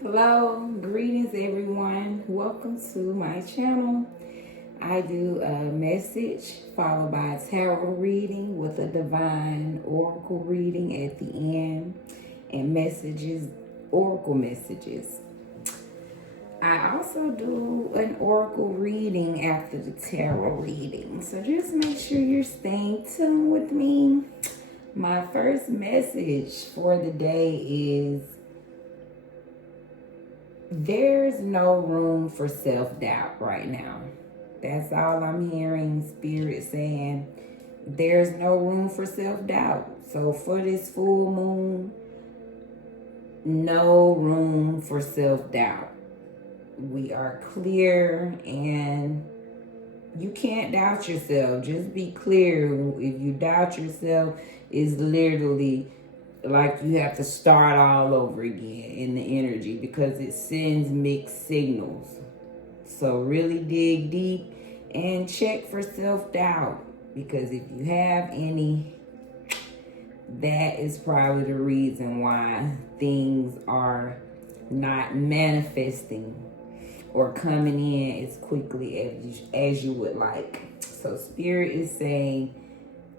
Hello, greetings everyone. Welcome to my channel. I do a message followed by a tarot reading with a divine oracle reading at the end and messages, oracle messages. I also do an oracle reading after the tarot reading. So just make sure you're staying tuned with me. My first message for the day is there's no room for self-doubt right now. That's all I'm hearing Spirit saying. There's no room for self-doubt. So for this full moon, no room for self-doubt. We are clear and you can't doubt yourself. Just be clear. If you doubt yourself, it's literally like you have to start all over again in the energy because it sends mixed signals. So really dig deep and check for self-doubt, because if you have any, that is probably the reason why things are not manifesting or coming in as quickly as you would like. So Spirit is saying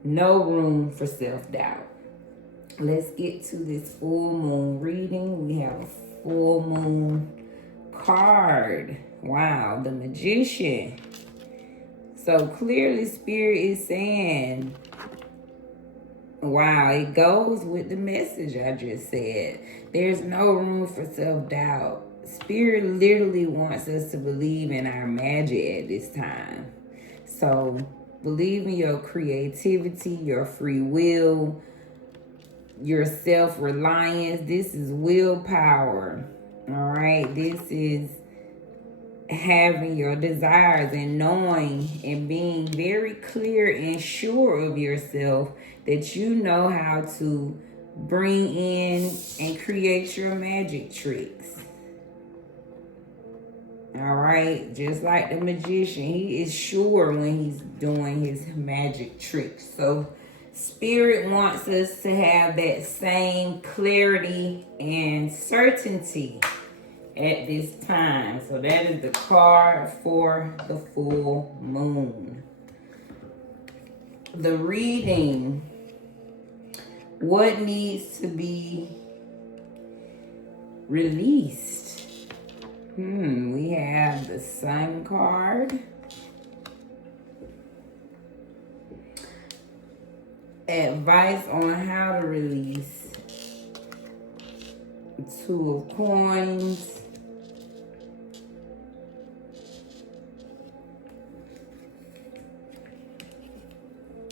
no room for self-doubt. Let's get to this full moon reading. We have a full moon card. Wow, the Magician. So clearly Spirit is saying, wow, it goes with the message I just said. There's no room for self-doubt. Spirit literally wants us to believe in our magic at this time. So believe in your creativity, your free will, your self-reliance. This is willpower. All right. This is having your desires and knowing and being very clear and sure of yourself that you know how to bring in and create your magic tricks. All right. Just like the Magician, he is sure when he's doing his magic tricks. So Spirit wants us to have that same clarity and certainty at this time. So that is the card for the full moon. The reading, what needs to be released? We have the Sun card. Advice on how to release. Two of Coins.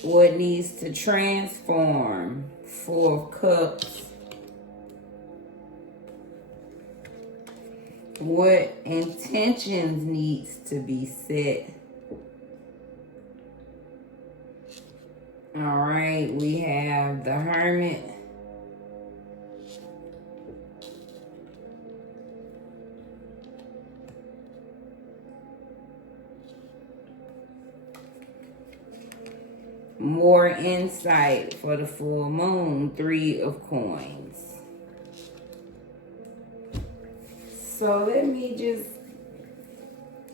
What needs to transform? Four of Cups. What intentions needs to be set? All right, we have the Hermit. More insight for the full moon, Three of Coins. So let me just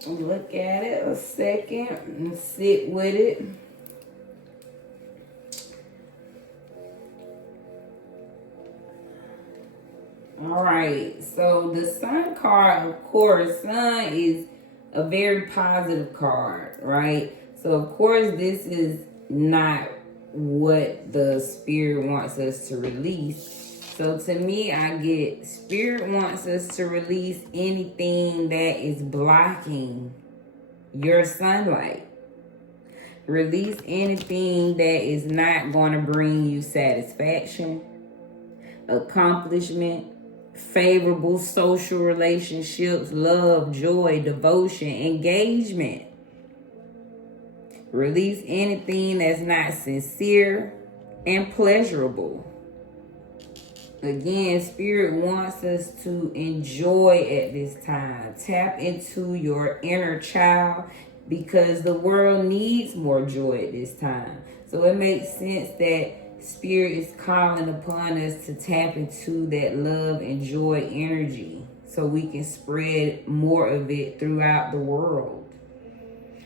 look at it a second and sit with it. All right, so the Sun card, of course, Sun is a very positive card, right? So of course this is not what the Spirit wants us to release. So to me, I get Spirit wants us to release anything that is blocking your sunlight. Release anything that is not going to bring you satisfaction, accomplishment, favorable social relationships, love, joy, devotion, engagement. Release anything that's not sincere and pleasurable. Again, Spirit wants us to enjoy at this time. Tap into your inner child because the world needs more joy at this time. So it makes sense that Spirit is calling upon us to tap into that love and joy energy. so we can spread more of it throughout the world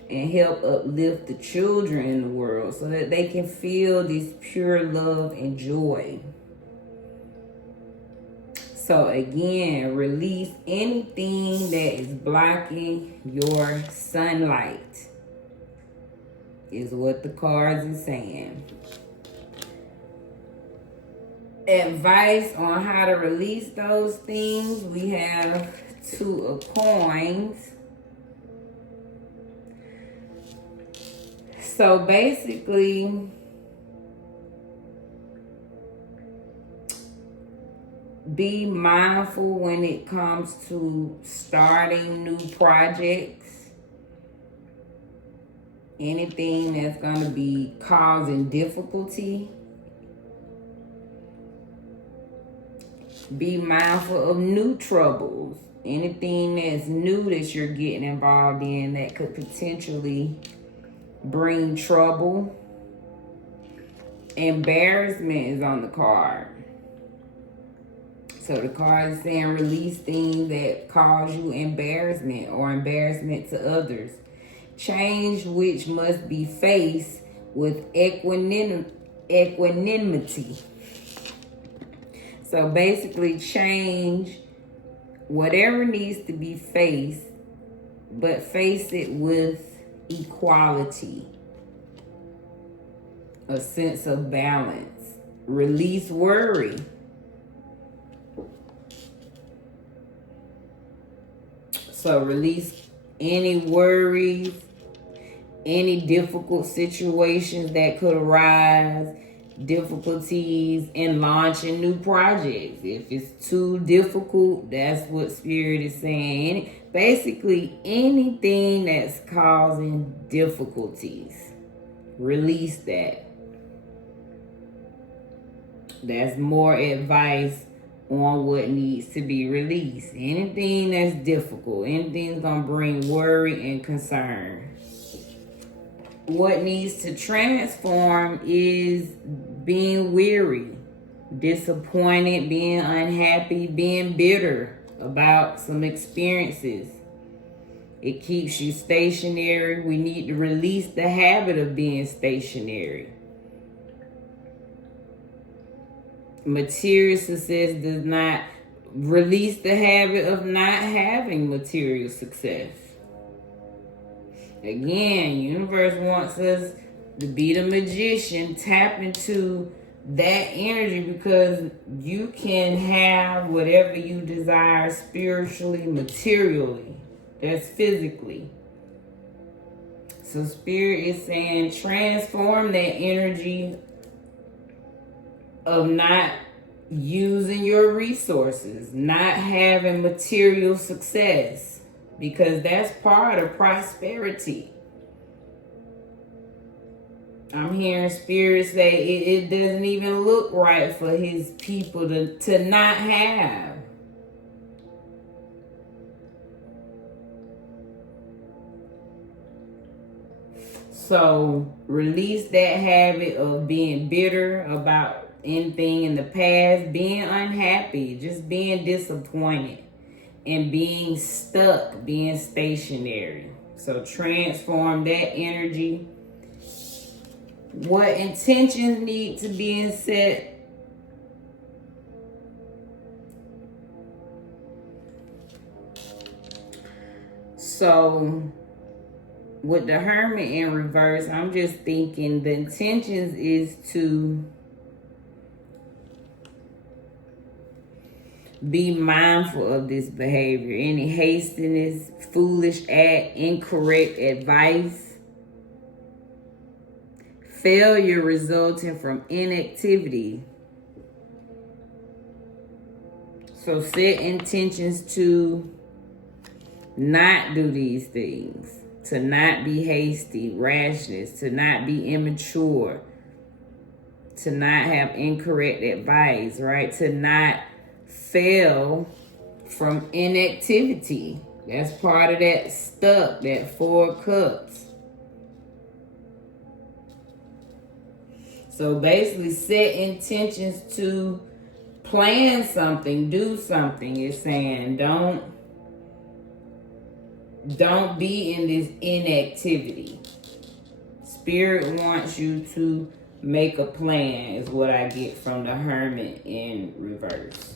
and help uplift the children in the world so that they can feel this pure love and joy. So again, release anything that is blocking your sunlight, is what the cards are saying. Advice on how to release those things. We have 2 of coins. So basically, be mindful when it comes to starting new projects. Anything that's going to be causing difficulty. Be mindful of new troubles. Anything that's new that you're getting involved in that could potentially bring trouble. Embarrassment is on the card. So the card is saying release things that cause you embarrassment or embarrassment to others. Change which must be faced with equanimity. So basically change whatever needs to be faced, but face it with equality, a sense of balance. Release worry. So release any worries, any difficult situations that could arise, difficulties in launching new projects. If it's too difficult, that's what Spirit is saying. Basically, anything that's causing difficulties, release that. That's more advice on what needs to be released. Anything that's difficult, anything that's going to bring worry and concern. What needs to transform is being weary, disappointed, being unhappy, being bitter about some experiences. It keeps you stationary. We need to release the habit of being stationary. Material success does not release the habit of not having material success. Again, universe wants us to be the magician, tap into that energy, because you can have whatever you desire spiritually, materially. That's physically. So Spirit is saying transform that energy of not using your resources, not having material success, because that's part of prosperity. I'm hearing Spirit say it doesn't even look right for his people to not have. So release that habit of being bitter about anything in the past, being unhappy, just being disappointed, and being stuck, being stationary. So transform that energy. What intentions need to be set? So with the Hermit in reverse, I'm just thinking the intentions is to be mindful of this behavior. Any hastiness, foolish act, incorrect advice, failure resulting from inactivity. So set intentions to not do these things, to not be hasty, rashness, to not be immature, to not have incorrect advice, right? To not fail from inactivity. That's part of that stuck, that 4 of Cups. So basically set intentions to plan something, do something. It's saying don't be in this inactivity. Spirit wants you to make a plan, is what I get from the Hermit in reverse.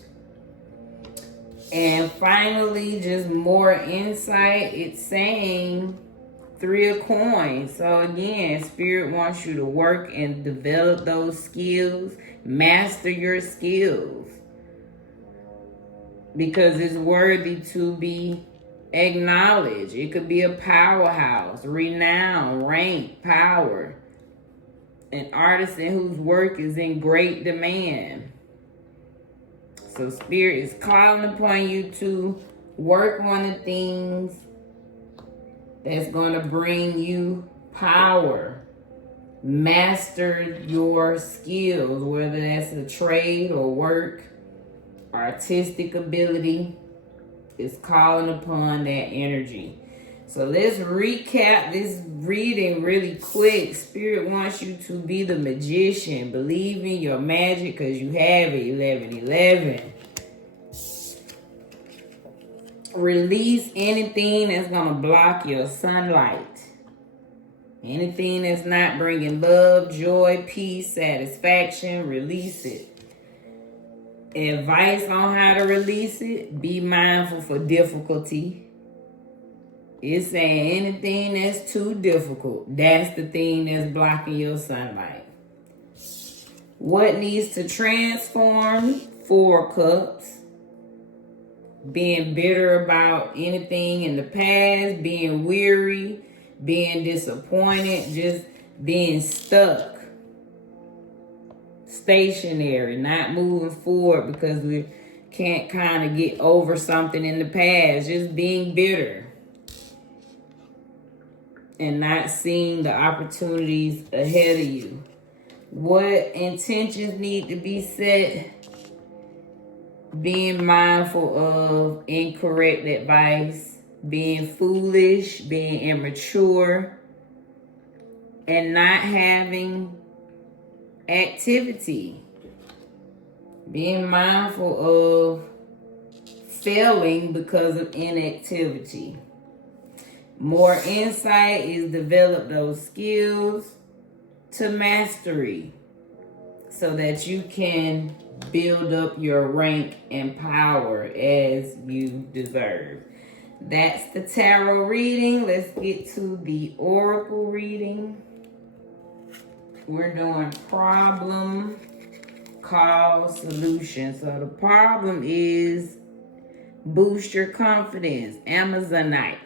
And finally, just more insight. It's saying 3 of Coins. So again, Spirit wants you to work and develop those skills, master your skills, because it's worthy to be acknowledged. It could be a powerhouse, renown, rank, power, an artisan whose work is in great demand. So Spirit is calling upon you to work on the things that's going to bring you power. Master your skills, whether that's a trade or work, artistic ability. Is calling upon that energy. So let's recap this reading really quick. Spirit wants you to be the magician. Believe in your magic because you have it. 11:11. Release anything that's going to block your sunlight. Anything that's not bringing love, joy, peace, satisfaction, release it. Advice on how to release it: be mindful for difficulty. It's saying anything that's too difficult, that's the thing that's blocking your sunlight. What needs to transform? 4 Cups. Being bitter about anything in the past, being weary, being disappointed, just being stuck. Stationary, not moving forward because we can't kind of get over something in the past. Just being bitter and not seeing the opportunities ahead of you. What intentions need to be set? Being mindful of incorrect advice, being foolish, being immature, and not having activity. Being mindful of failing because of inactivity. More insight is develop those skills to mastery so that you can build up your rank and power as you deserve. That's the tarot reading. Let's get to the oracle reading. We're doing problem, cause, solution. So the problem is boost your confidence, Amazonite.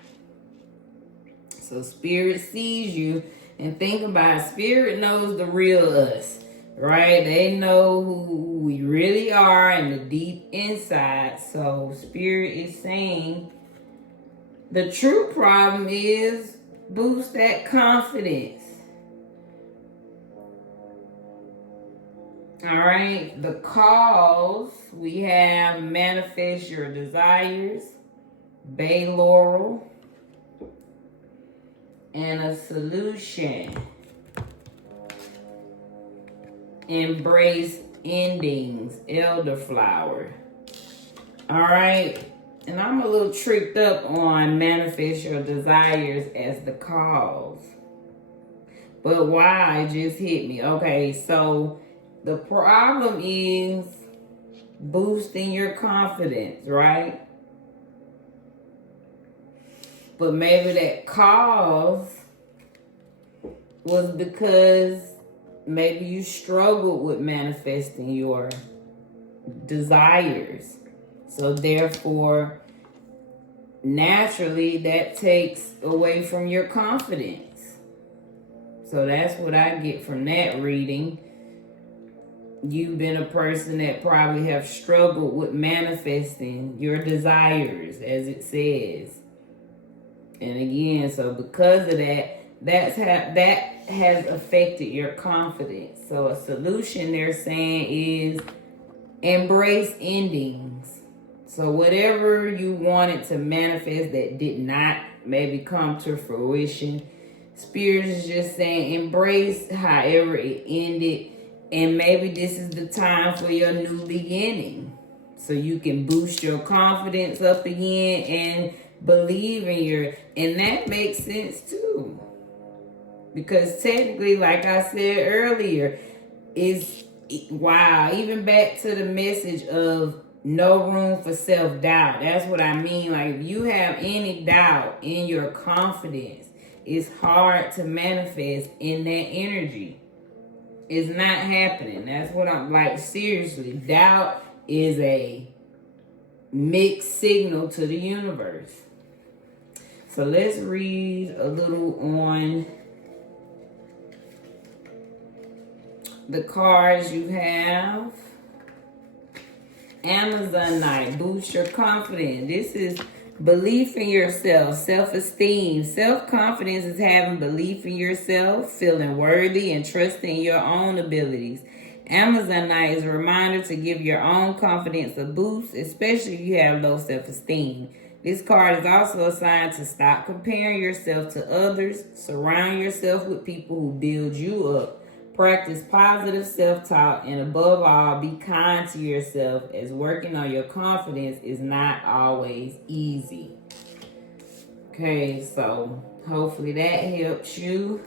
So Spirit sees you, and think about it. Spirit knows the real us, right? They know who we really are in the deep inside. So Spirit is saying the true problem is boost that confidence. All right, the cause, we have manifest your desires, bay laurel, and a solution. Embrace endings, elderflower. All right, and I'm a little tricked up on manifest your desires as the cause. But why? It just hit me. Okay, so the problem is boosting your confidence, right? But maybe that cause was because maybe you struggled with manifesting your desires. So therefore, naturally, that takes away from your confidence. So that's what I get from that reading. You've been a person that probably have struggled with manifesting your desires, as it says. And again, so because of that, that has affected your confidence. So a solution they're saying is embrace endings. So whatever you wanted to manifest that did not maybe come to fruition, Spirit is just saying embrace however it ended And maybe this is the time for your new beginning. So you can boost your confidence up again and believe in and that makes sense too. Because technically, like I said earlier, wow, even back to the message of no room for self-doubt. That's what I mean. Like, if you have any doubt in your confidence, it's hard to manifest in that energy. It's not happening. That's what I'm like. Seriously, doubt is a mixed signal to the universe. So let's read a little on the cards you have. Amazonite, boost your confidence. This is belief in yourself, self-esteem. Self-confidence is having belief in yourself, feeling worthy, and trusting your own abilities. Amazonite is a reminder to give your own confidence a boost, especially if you have low self-esteem. This card is also assigned to stop comparing yourself to others, surround yourself with people who build you up, practice positive self-talk, and above all, be kind to yourself, as working on your confidence is not always easy. Okay, so hopefully that helps you.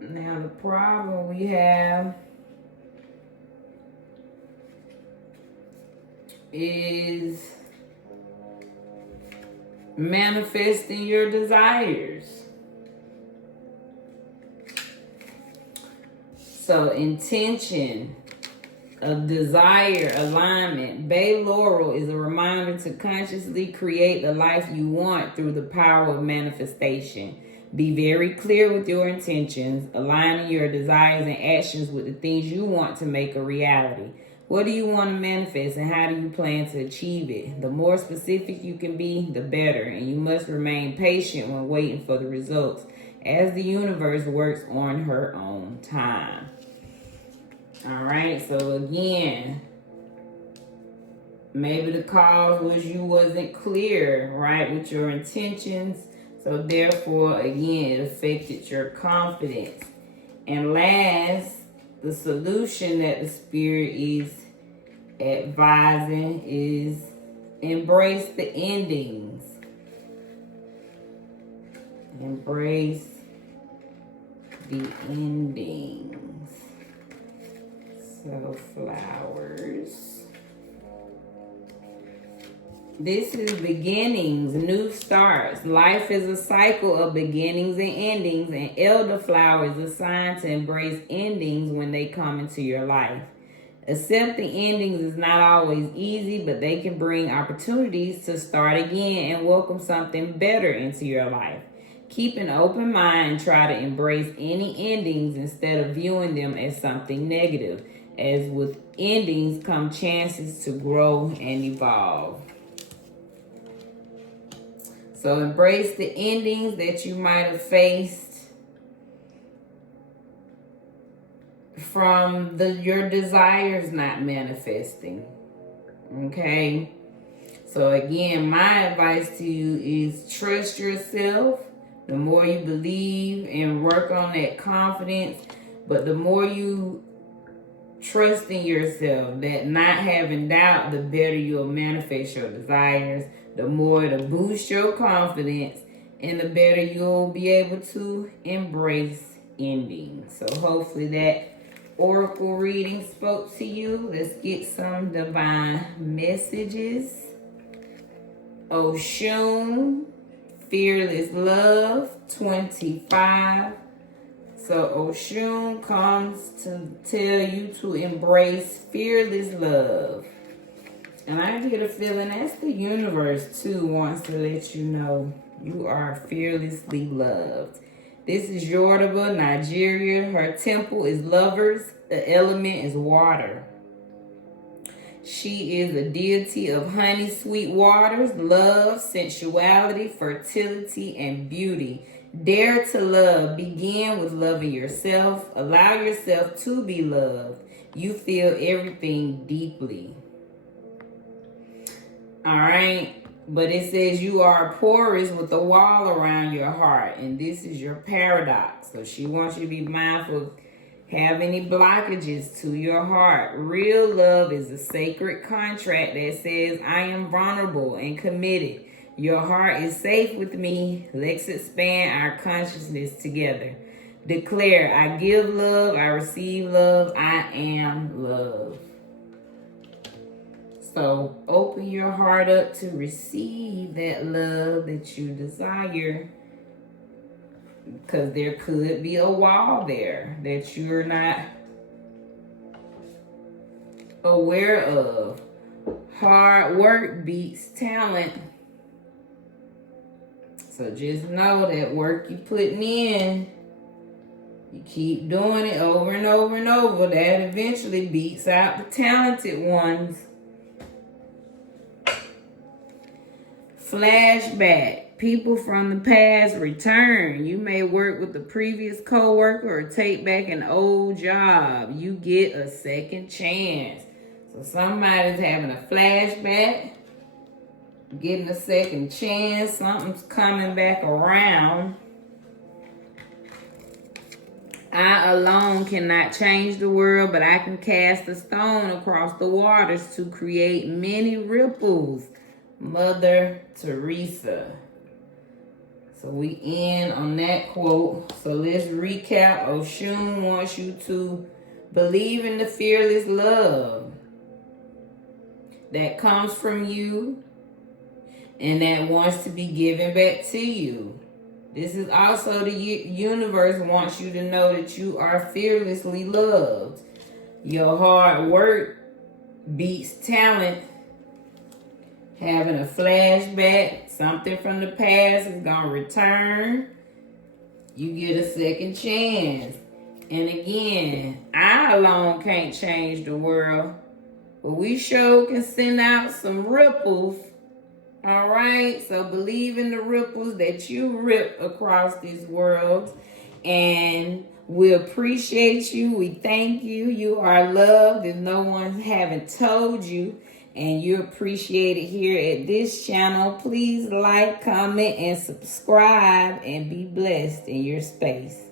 Now the problem we have is manifesting your desires. So intention, a desire, alignment. Bay Laurel is a reminder to consciously create the life you want through the power of manifestation. Be very clear with your intentions, aligning your desires and actions with the things you want to make a reality. What do you want to manifest and how do you plan to achieve it? The more specific you can be, the better, and you must remain patient when waiting for the results, as the universe works on her own time. All right, so again, maybe the cause was you wasn't clear, right, with your intentions. So therefore, again, it affected your confidence. And last, the solution that the spirit is advising is embrace the endings. Embrace the endings. So flowers. This is beginnings, new starts. Life is a cycle of beginnings and endings, and elderflower is assigned to embrace endings when they come into your life. Accepting endings is not always easy, but they can bring opportunities to start again and welcome something better into your life. Keep an open mind and try to embrace any endings instead of viewing them as something negative, as with endings come chances to grow and evolve. So embrace the endings that you might have faced from your desires not manifesting. Okay? So again, my advice to you is trust yourself. The more you believe and work on that confidence, but the more you trust in yourself, that not having doubt, the better you'll manifest your desires, the more to boost your confidence, and the better you'll be able to embrace endings. So hopefully that oracle reading spoke to you. Let's get some divine messages. Oshun, Fearless Love, 25. So Oshun comes to tell you to embrace fearless love. And I get a feeling that's the universe too wants to let you know you are fearlessly loved. This is Yoruba, Nigeria. Her temple is lovers. The element is water. She is a deity of honey, sweet waters, love, sensuality, fertility, and beauty. Dare to love. Begin with loving yourself. Allow yourself to be loved. You feel everything deeply. All right. But it says you are porous with a wall around your heart, and this is your paradox. So she wants you to be mindful of have any blockages to your heart. Real love is a sacred contract that says, I am vulnerable and committed. Your heart is safe with me. Let's expand our consciousness together. Declare, I give love, I receive love, I am love. So open your heart up to receive that love that you desire, because there could be a wall there that you're not aware of. Hard work beats talent. So just know that work you're putting in, you keep doing it over and over and over, that eventually beats out the talented ones. Flashback. People from the past return. You may work with the previous coworker or take back an old job. You get a second chance. So somebody's having a flashback, getting a second chance. Something's coming back around. I alone cannot change the world, but I can cast a stone across the waters to create many ripples. Mother Teresa. So we end on that quote. So let's recap. Oshun wants you to believe in the fearless love that comes from you and that wants to be given back to you. This is also the universe wants you to know that you are fearlessly loved. Your hard work beats talent. Having a flashback, something from the past is going to return. You get a second chance. And again, I alone can't change the world, but we sure can send out some ripples. All right? So believe in the ripples that you rip across this world. And we appreciate you. We thank you. You are loved if no one haven't told you. And you appreciate it here at this channel. Please like, comment, and subscribe, and be blessed in your space.